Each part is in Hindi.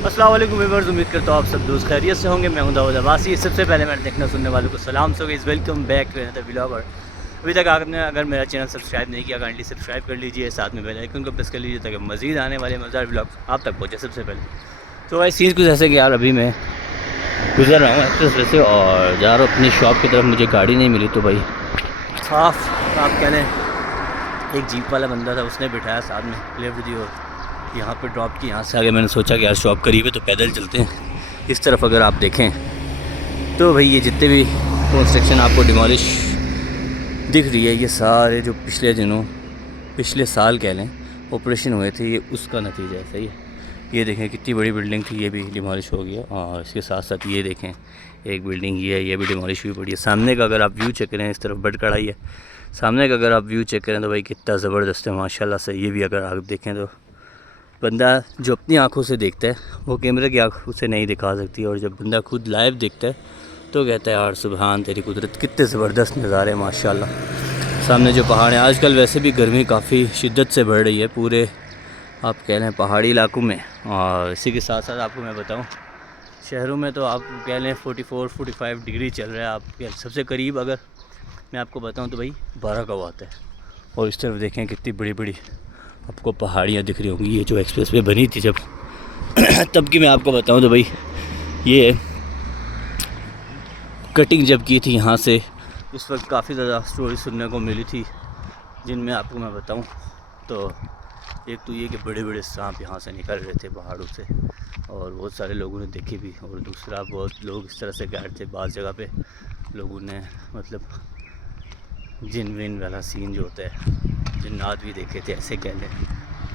अस्सलाम वालेकुम व्यूअर्स, उम्मीद करता हूँ आप सब दोस्त खैरियत से होंगे। मैं हूं दाऊद अब्बासी। सबसे पहले मैंने देखना सुनने वालों को सलाम। So guys, welcome back to another vlog. और अभी तक आपने अगर मेरा चैनल सब्सक्राइब नहीं किया, काइंडली सब्सक्राइब कर लीजिए, साथ में बेल आइकन को प्रेस कर लीजिए ताकि मज़ीद आने वाले मज़ेदार व्लॉग आप तक पहुँचे सबसे पहले। तो भाई सीन कुछ ऐसे कि यार अभी मैं गुजर रहा हूँ एक्सप्रेस वे से और जा रहा हूँ अपनी शॉप की तरफ। मुझे गाड़ी नहीं मिली तो भाई साफ आप कह लें एक जीप वाला बंदा था, उसने बिठाया साथ में, लिफ्ट दी और यहाँ पे ड्रॉप की। यहाँ से आगे मैंने सोचा कि यार शॉप करीब है तो पैदल चलते हैं। इस तरफ अगर आप देखें तो भाई ये जितने भी कंस्ट्रक्शन आपको डिमोलिश दिख रही है, ये सारे जो पिछले साल कह लें ऑपरेशन हुए थे, ये उसका नतीजा है। सही है, ये देखें कितनी बड़ी बिल्डिंग थी, ये भी डिमोलिश हो गया। और इसके साथ साथ ये देखें एक बिल्डिंग ये भी डिमोलिश हुई पड़ी है। सामने का अगर आप व्यू चेक करें, इस तरफ बड कढ़ाई है, सामने का अगर आप व्यू चेक करें तो भाई कितना ज़बरदस्त है माशाल्लाह से। ये भी अगर आप देखें तो बंदा जो अपनी आंखों से देखता है वो कैमरे की आंखों से नहीं दिखा सकती, और जब बंदा खुद लाइव देखता है तो कहता है यार सुभान तेरी कुदरत, कितने ज़बरदस्त नज़ारे माशाल्लाह। सामने जो पहाड़ हैं, आजकल वैसे भी गर्मी काफ़ी शिद्दत से बढ़ रही है पूरे आप कह लें पहाड़ी इलाकों में। और इसी के साथ साथ आपको मैं बताऊं, शहरों में तो आप कह लें 44-45 डिग्री चल रहा है। आप सबसे करीब अगर मैं आपको बताऊं तो भाई 12 का आता है। और इस तरफ देखें कितनी बड़ी बड़ी आपको पहाड़ियाँ दिख रही होंगी। ये जो एक्सप्रेस वे बनी थी जब तब की मैं आपको बताऊं तो भाई ये कटिंग जब की थी यहाँ से, इस वक्त काफ़ी ज़्यादा स्टोरी सुनने को मिली थी, जिनमें आपको मैं बताऊं तो एक तो ये कि बड़े बड़े सांप यहाँ से निकल रहे थे पहाड़ों से और बहुत सारे लोगों ने देखे भी। और दूसरा बहुत लोग इस तरह से गायब थे, बाज़ जगह पे लोगों ने मतलब जिन विन वाला सीन जो होता है, जिन्नात भी देखे थे ऐसे कह लें।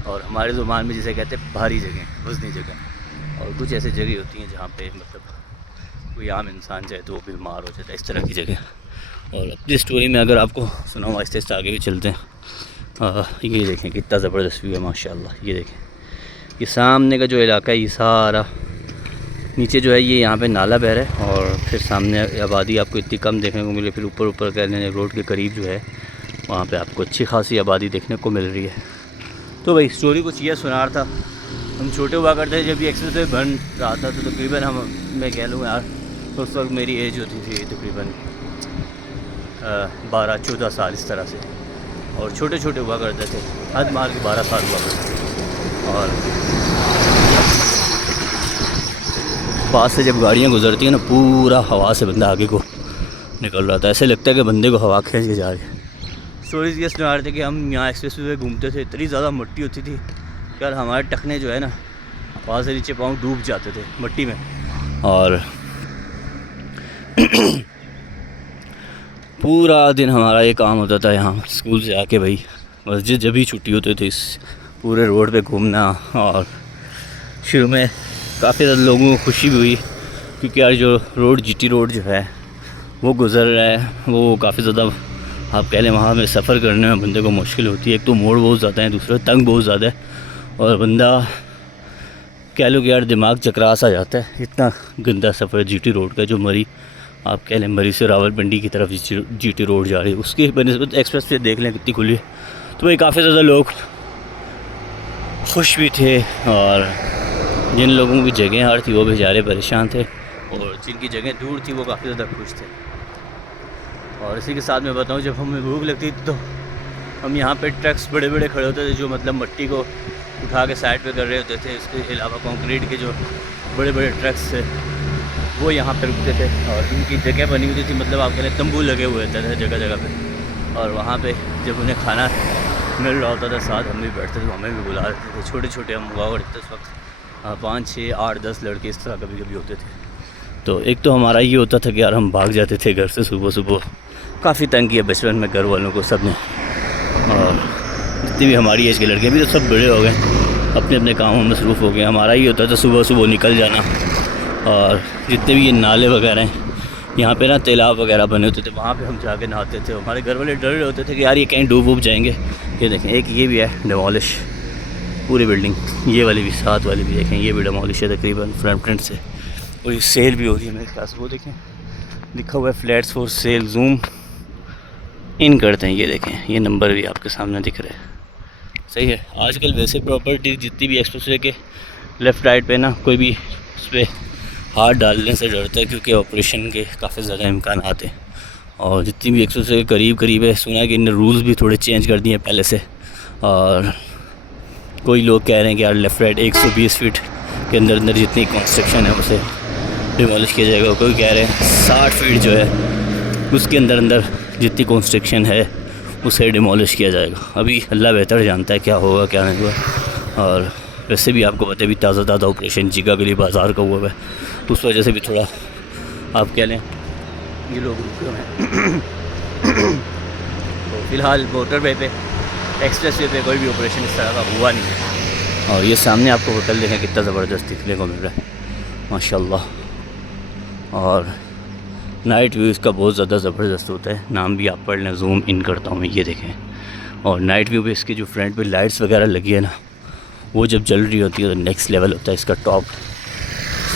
और हमारे ज़ुबान में जिसे कहते हैं भारी जगह, वज़नी जगह। और कुछ ऐसी जगह होती हैं जहाँ पे मतलब कोई आम इंसान चाहे तो वो बीमार हो जाता है, इस तरह की जगह। और अपनी स्टोरी में अगर आपको सुनाऊँ आहिस्ते आहिस्ते आगे भी चलते हैं। ये देखें कितना ज़बरदस्त व्यू है माशाल्लाह। ये देखें ये सामने का जो इलाका है, ये सारा नीचे जो है ये यहाँ पे नाला बह रहा है और फिर सामने आबादी आपको इतनी कम देखने को मिली। फिर ऊपर कह लें रोड के करीब जो है वहाँ पे आपको अच्छी खासी आबादी देखने को मिल रही है। तो भाई स्टोरी कुछ ये सुनार था। हम छोटे हुआ करते थे जब भी एक्सेस वे बन रहा था तो तकरीबन मैं कह लूँ यार तो उस वक्त मेरी एज होती थी तकरीबन 12-14 साल इस तरह से। और छोटे छोटे हुआ करते थे, हद मार के 12 साल हुआ करते। और पास से जब गाड़ियाँ गुजरती हैं ना, पूरा हवा से बंदा आगे को निकल रहा था, ऐसे लगता है कि बंदे को हवा खींच के जा रही है। स्टोरीज़ ये सुना रहे थे कि हम यहाँ एक्सप्रेस वे घूमते थे, इतनी ज़्यादा मिट्टी होती थी यार, हमारे टखने जो है ना वहाँ से नीचे पाँव डूब जाते थे मिट्टी में। और पूरा दिन हमारा ये काम होता था यहाँ स्कूल से आके भाई मस्जिद जब भी छुट्टी होती थी इस पूरे रोड पे घूमना। और शुरू में काफ़ी ज़्यादा लोगों को खुशी भी हुई क्योंकि यार जो रोड जीटी रोड जो है वो गुज़र रहा है, वो काफ़ी ज़्यादा आप कह लें वहाँ में सफ़र करने में बंदे को मुश्किल होती है। एक तो मोड़ बहुत ज़्यादा है, दूसरा तंग बहुत ज़्यादा है और बंदा कह लो कि यार दिमाग चकरा सा जाता है। इतना गंदा सफ़र जीटी रोड का, जो मरी आप कह लें मरी से रावलपिंडी की तरफ जीटी रोड जा रही है, उसकी बनस्बत एक्सप्रेस वे देख लें कितनी खुली है। तो भाई काफ़ी ज़्यादा लोग खुश भी थे और जिन लोगों की जगह हार थी वो बेचारे परेशान थे और जिनकी जगह दूर थी वो काफ़ी ज़्यादा खुश थे। और इसी के साथ मैं बताऊं, जब हमें भूख लगती थी तो हम यहाँ पे ट्रक्स बड़े बड़े खड़े होते थे जो मतलब मिट्टी को उठा के साइड पे कर रहे होते थे। इसके अलावा कंक्रीट के जो बड़े बड़े ट्रक्स थे वो यहाँ पे रुकते थे और उनकी जगह बनी हुई थी, मतलब आप कह लें तंबू लगे हुए होते थे जगह जगह पे। और वहाँ पे जब उन्हें खाना मिल रहा होता था साथ हम भी बैठते थे, हमें भी बुला देते थे। छोटे छोटे हम हुआ करते उस वक्त 5, 6, 8, 10 लड़के इस तरह कभी कभी होते थे। तो एक तो हमारा ये होता था कि यार हम भाग जाते थे घर से सुबह सुबह। काफ़ी तंग किया बचपन में घर वालों को सब ने, और जितनी भी हमारी एज के लड़के भी तो सब बड़े हो गए, अपने अपने कामों में मसरूफ़ हो गए। हमारा ये होता था सुबह सुबह निकल जाना। और जितने भी ये नाले वगैरह हैं यहाँ पे ना तालाब वगैरह बने होते थे, वहाँ पे हम जाके नहाते थे। हमारे घर वाले डर रहे होते थे कि यार ये कहीं डूब जाएंगे। ये देखें एक ये भी है डिमोलिश पूरी बिल्डिंग, ये वाली भी साथ वाली भी देखें, ये भी डिमोलिश है तकरीबन फ्रंट से। और ये सेल भी हो रही है मेरे ख्याल से, वो देखें लिखा हुआ है flats for sale, zoom in करते हैं। ये देखें ये नंबर भी आपके सामने दिख रहा है। सही है, आजकल वैसे प्रॉपर्टी जितनी भी एक्सप्रेस वे के लेफ़्ट राइट पे ना कोई भी उस पर हाथ डालने से डरता है, क्योंकि ऑपरेशन के काफ़ी ज़्यादा इम्कान आते हैं। और जितनी भी 100 से करीब है, सुना है कि इन्होंने रूल्स भी थोड़े चेंज कर दिए पहले से। और कोई लोग कह रहे हैं कि यार लेफ़्ट राइट 120 फीट के अंदर जितनी कंस्ट्रक्शन है उसे डिमोलिश किया जाएगा। कोई कह रहे हैं 60 फीट जो है उसके अंदर जितनी कंस्ट्रक्शन है उसे डिमोलिश किया जाएगा। अभी अल्लाह बेहतर जानता है क्या होगा क्या नहीं होगा। और वैसे भी आपको पता है भी ताज़ा ऑपरेशन जिगा गली बाज़ार का हुआ है, तो उस वजह से भी थोड़ा आप कह लें ये लोग रुके हुए हैं। तो फ़िलहाल मोटरवे पे एक्सप्रेस वे पे कोई भी ऑपरेशन इस तरह का हुआ नहीं है। और ये सामने आपको होटल देखें कितना ज़बरदस्त दिखने को मिल रहा है माशाल्लाह। और नाइट व्यू इसका बहुत ज़्यादा ज़बरदस्त होता है। नाम भी आप पढ़ लें, जूम इन करता हूँ मैं, ये देखें। और नाइट व्यू पे इसकी जो फ्रंट पे लाइट्स वगैरह लगी है ना, वो जब जल रही होती है तो नेक्स्ट लेवल होता है। इसका टॉप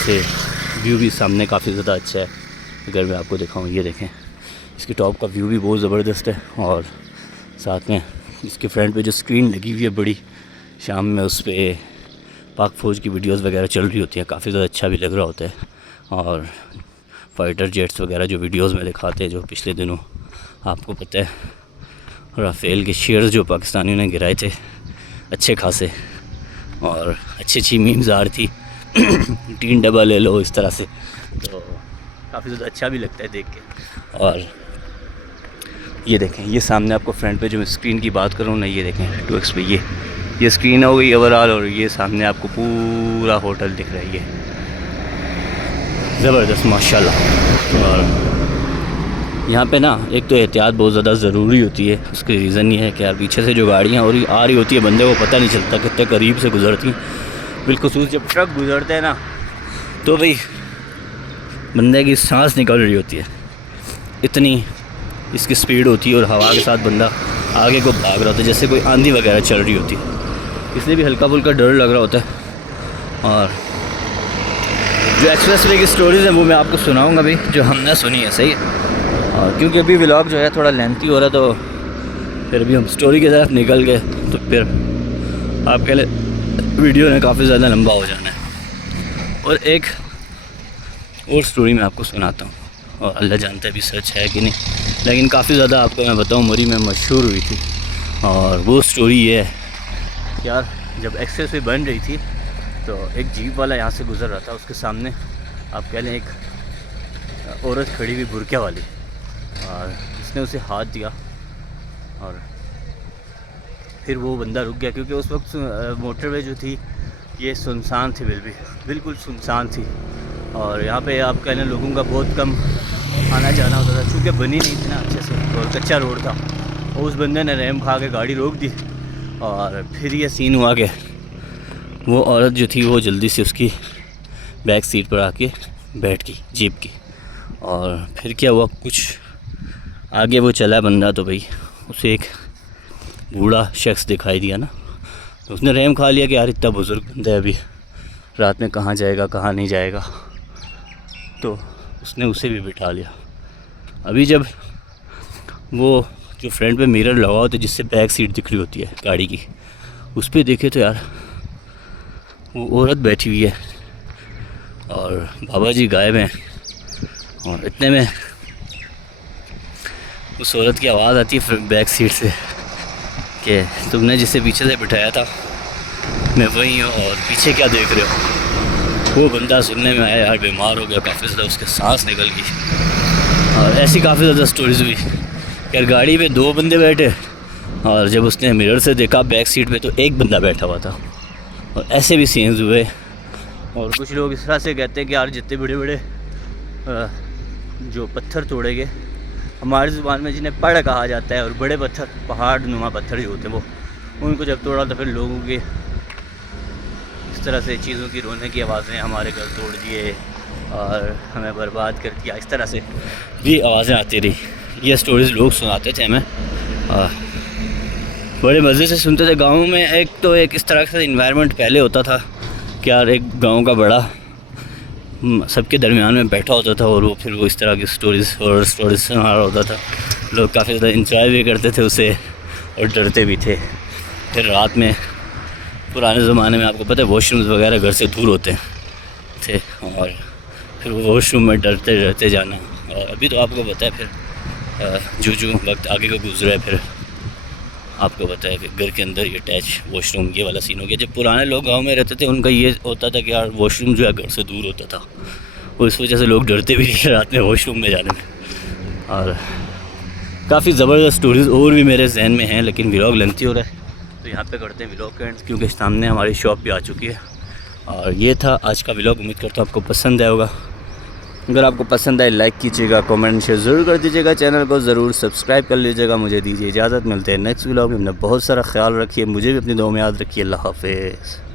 से व्यू भी सामने काफ़ी ज़्यादा अच्छा है। अगर मैं आपको दिखाऊँ, ये देखें, इसके टॉप का व्यू भी बहुत ज़बरदस्त है। और साथ में इसके फ्रंट पे जो स्क्रीन लगी हुई है बड़ी, शाम में उस पर पाक फ़ौज की वीडियोस वगैरह चल रही होती हैं, काफ़ी ज़्यादा अच्छा भी लग रहा होता है। और फाइटर जेट्स वगैरह जो वीडियोस में दिखाते हैं, जो पिछले दिनों आपको पता है राफेल के शेयर्स जो पाकिस्तानियों ने गिराए थे अच्छे खासे, और अच्छी मीम्स आ रही थी 3 डबल ले लो इस तरह से, तो काफ़ी ज़्यादा अच्छा भी लगता है देख के। और ये देखें, ये सामने आपको फ्रंट पे जो मैं स्क्रीन की बात कर रहा हूँ ना, ये देखें 2x पे ये स्क्रीन हो गई ओवरऑल। और ये सामने आपको पूरा होटल दिख रहा है, ये ज़बरदस्त माशाल्लाह। और यहाँ पे ना एक तो एहतियात बहुत ज़्यादा ज़रूरी होती है। उसकी रीज़न ये है कि यार पीछे से जो गाड़ियाँ आ रही होती है, बंदे को पता नहीं चलता कितने करीब से गुजरती। बिलखुसूस जब ट्रक गुजरते हैं ना, तो भाई बंदे की सांस निकल रही होती है, इतनी इसकी स्पीड होती है। और हवा के साथ बंदा आगे को भाग रहा होता है, जैसे कोई आंधी वगैरह चल रही होती है, इसलिए भी हल्का फुल्का डर लग रहा होता है। और जो एक्सप्रेस वे की स्टोरीज़ हैं वो मैं आपको सुनाऊंगा भाई, जो हमने सुनी है, सही है। और क्योंकि अभी व्लॉग जो है थोड़ा लेंथी हो रहा है, तो फिर भी हम स्टोरी की तरफ निकल गए, तो फिर आपके लिए वीडियो ने काफ़ी ज़्यादा लंबा हो जाना है। और एक और स्टोरी मैं आपको सुनाता हूँ, और अल्लाह जानता है भी सच है कि नहीं, लेकिन काफ़ी ज़्यादा आपको मैं बताऊँ मरी में मशहूर हुई थी। और वो स्टोरी ये है यार, जब एक्सप्रेस वे बन रही थी तो एक जीप वाला यहाँ से गुज़र रहा था, उसके सामने आप कह लें एक औरत खड़ी हुई बुरकिया वाली, और उसने उसे हाथ दिया। और फिर वो बंदा रुक गया, क्योंकि उस वक्त मोटरवे जो थी ये सुनसान थी, बिल्कुल सुनसान थी। और यहाँ पे आप कह लें लोगों का बहुत कम आना जाना होता था, चूँकि बनी नहीं थी ना अच्छे से, और कच्चा रोड था। और उस बंदे ने रहम खा के गाड़ी रोक दी। और फिर ये सीन हुआ कि वो औरत जो थी वो जल्दी से उसकी बैक सीट पर आके बैठ गई जीप की। और फिर क्या हुआ, कुछ आगे वो चला बंदा, तो भाई उसे एक बूढ़ा शख्स दिखाई दिया ना, तो उसने रहम खा लिया कि यार इतना बुज़ुर्ग बंदा है, अभी रात में कहाँ जाएगा कहाँ नहीं जाएगा, तो उसने उसे भी बिठा लिया। अभी जब वो जो फ्रंट पे मिरर लगा होता है जिससे बैक सीट दिख रही होती है गाड़ी की, उस पर देखे तो यार वो औरत बैठी हुई है और बाबा जी गायब हैं। और इतने में उस औरत की आवाज़ आती है बैक सीट से कि तुमने जिसे पीछे से बिठाया था मैं वही हूँ, और पीछे क्या देख रहे हो। वो बंदा सुनने में आया यार बीमार हो गया काफ़ी ज़्यादा, उसके सांस निकल गई। और ऐसी काफ़ी ज़्यादा स्टोरीज हुई यार। गाड़ी पे 2 बंदे बैठे, और जब उसने मिरर से देखा बैक सीट पे तो एक बंदा बैठा हुआ था। और ऐसे भी सीन्स हुए। और कुछ लोग इस तरह से कहते हैं कि यार जितने बड़े बड़े जो पत्थर तोड़े गए, हमारी ज़ुबान में जिन्हें पड़ कहा जाता है, और बड़े पत्थर पहाड़ नुमा पत्थर जो होते हैं वो, उनको जब तोड़ा तो फिर लोगों के इस तरह से चीज़ों की रोने की आवाज़ें, हमारे घर तोड़ दिए और हमें बर्बाद कर दिया, इस तरह से भी आवाज़ें आती रही। ये स्टोरीज़ लोग सुनाते थे हमें, बड़े मज़े से सुनते थे। गाँव में एक इस तरह का इन्वायरमेंट पहले होता था कि यार एक गाँव का बड़ा सबके दरमियान में बैठा होता था, और वो फिर वो इस तरह की स्टोरीज़ और स्टोरीज सुना रहा होता था। लोग काफ़ी ज़्यादा इंजॉय भी करते थे उसे और डरते भी थे। फिर रात में पुराने ज़माने में आपको पता है वॉशरूम्स वगैरह घर से दूर होते थे और फिर वो वॉशरूम में डरते डरते जाना। और अभी तो आपको पता है फिर जो वक्त आगे का गुजरा है फिर आपको पता है कि घर के अंदर ही अटैच वॉशरूम ये वाला सीन हो गया। जब पुराने लोग गांव में रहते थे उनका ये होता था कि यार वॉशरूम जो है घर से दूर होता था, और इस वजह से लोग डरते भी नहीं रात में वॉशरूम में जाने में। और काफ़ी ज़बरदस्त स्टोरीज़ और भी मेरे जहन में हैं, लेकिन व्लॉग लेंथी हो रहा है तो यहाँ पे करते हैं व्लॉग एंड, क्योंकि सामने हमारी शॉप भी आ चुकी है। और ये था आज का व्लॉग, उम्मीद करता हूँ आपको पसंद आया होगा। अगर आपको पसंद आए लाइक कीजिएगा, कमेंट शेयर ज़रूर कर दीजिएगा, चैनल को ज़रूर सब्सक्राइब कर लीजिएगा। मुझे दीजिए इजाज़त, मिलते हैं नेक्स्ट व्लॉग में। अपना बहुत सारा ख्याल रखिए, मुझे भी अपनी दुआ में याद रखिए। अल्लाह हाफ़िज़।